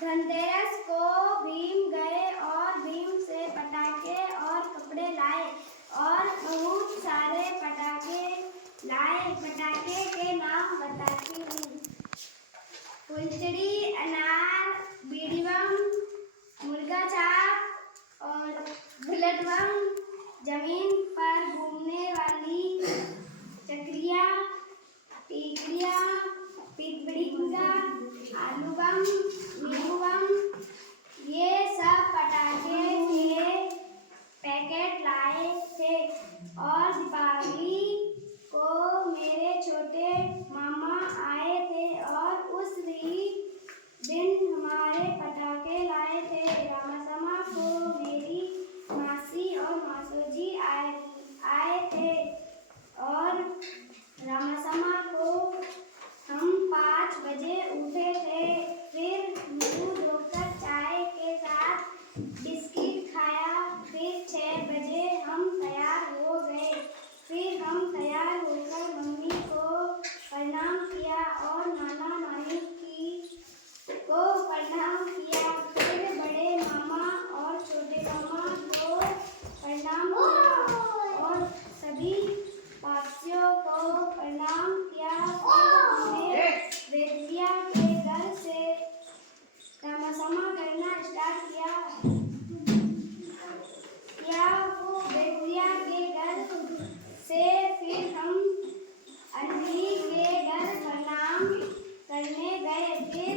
धनतेरस को भीम गए और भीम से पटाखे और कपड़े लाए और बहुत सारे पटाखे लाए। पटाखे के नाम बताती हूँ। फुलझड़ी, अनार, बीड़ी बम, मुर्गा छाप और बुलेट बम, जमीन पर घूमने वाली चक्रिया, टीकरिया, पिपड़िया, आलू बम, नींबू बम, ये सब पटाखे के पैकेट लाए थे। और दीपावली को मेरे छोटे मामा आए थे और उस दिन हमारे पटाखे लाए थे। रामासमा को मेरी मासी और मासोजी आए थे और रामासमा को हम 5 बजे उठे थे। फिर मुंह धोकर चाय के साथ बिस्किट खाया। फिर 6 बजे हम तैयार हो गए। फिर हम तैयार होकर मम्मी को प्रणाम किया और नाना नानी को प्रणाम किया। फिर बड़े मामा और छोटे मामा को प्रणाम किया और सभी वासियों को प्रणाम किया। फिर हमने वेदिया के घर से रामासमा करना स्टार्ट किया। वेदिया के घर से फिर हम अंजलि के घर प्रणाम करने गए। फिर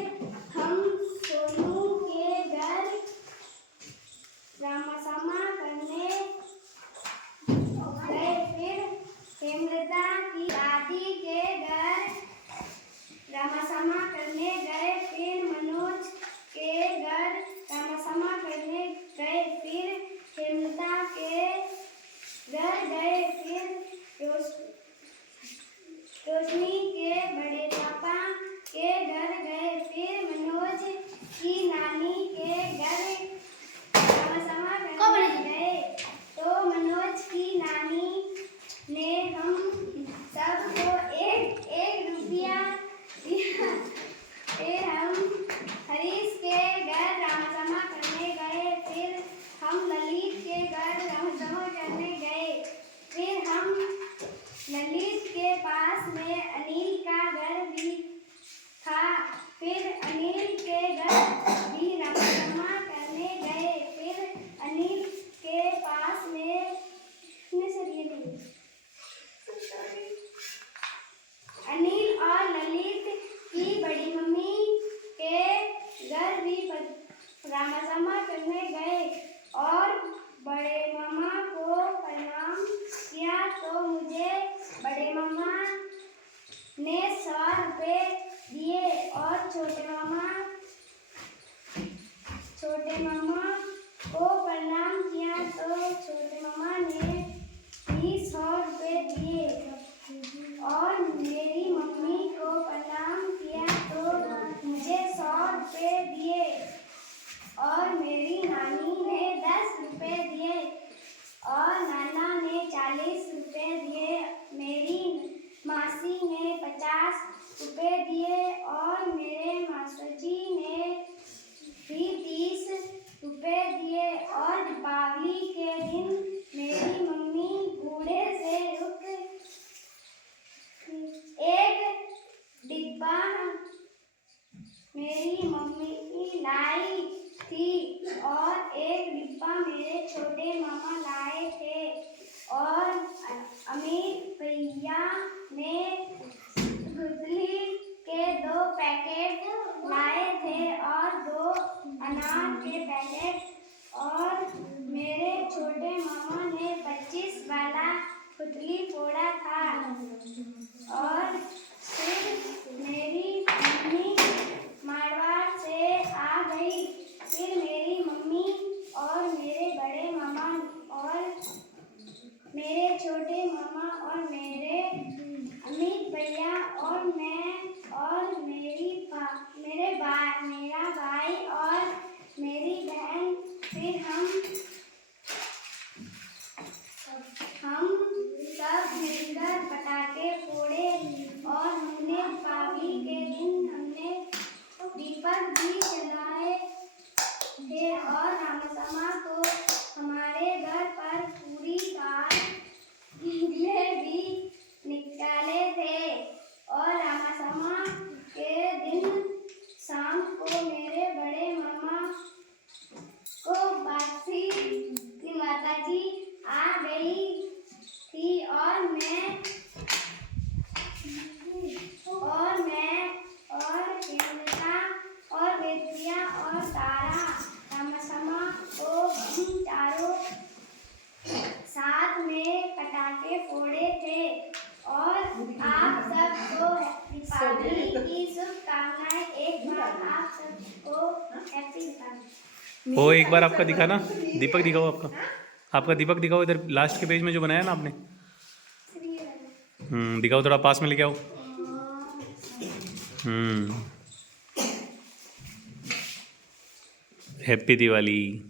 हम सोनू के घर रामासमा करने गए। फिर हेमलता की दादी के घर रामासमा करने गए। फिर मनोज के घर रामासमा करने गए। फिर हेमलता के घर गए। फिर रोशनी के बड़े पापा के घर गए। फिर मनोज की नानी के घर रामासमा करने गए। तो मनोज की नानी ने हम सबको 1-1 रुपया दिया। फिर हम हरीश के घर रामासमा करने गए। फिर हम ललित के घर रामासमा करने गए। फिर हम ललित के पास में अनिल का घर भी था। फिर अनिल के घर भी रामासमा करने गए। फिर अनिल के पास में अनिल और ललित की बड़ी मम्मी के घर भी रामासमा करने गए और बड़े मामा को प्रणाम किया। तो मुझे बड़े मामा ने 100 रुपए दिए और छोटे मामा को प्रणाम किया। तो छोटे मामा ने भी 100 रुपए दिए और मेरी मम्मी को प्रणाम किया। तो मुझे 100 रुपए दिए और मेरी नानी ने 10 रुपए दिए और नाना ने 40 रुपए दिए। मेरी मासी ने 50 रुपए दिए और मेरे मासोजी ने भी 30 रुपए दिए। और दीपावली के दिन मेरी मम्मी बूढ़े से एक डिब्बा मेरी मम्मी लाई थी और एक डिब्बा मेरे छोटे मामा लाए थे और अमित भैया ने गुदली के 2 पैकेट लाए थे और 2 अनार के पैकेट। और मेरे छोटे मामा ने 25 वाला गुदली फोड़ा था। और फिर मेरी मम्मी मारवाड़ से आ गई। फिर मेरी मम्मी और मेरे बड़े मामा और मेरे छोटे मामा और मेरे अमित भैया और मैं और मेरा भाई और मेरी बहन। फिर हम सब मिलकर पटाखे फोड़े और हमने दीपावली के दिन हमने दीपक भी जलाए। हैप्पी दीपावली। वो एक बार आपका दिखाना, दीपक दिखाओ आपका, आपका दीपक दिखाओ इधर लास्ट के पेज में जो बनाया ना आपने। दिखाओ, थोड़ा पास में लेके आओ। हैप्पी दिवाली।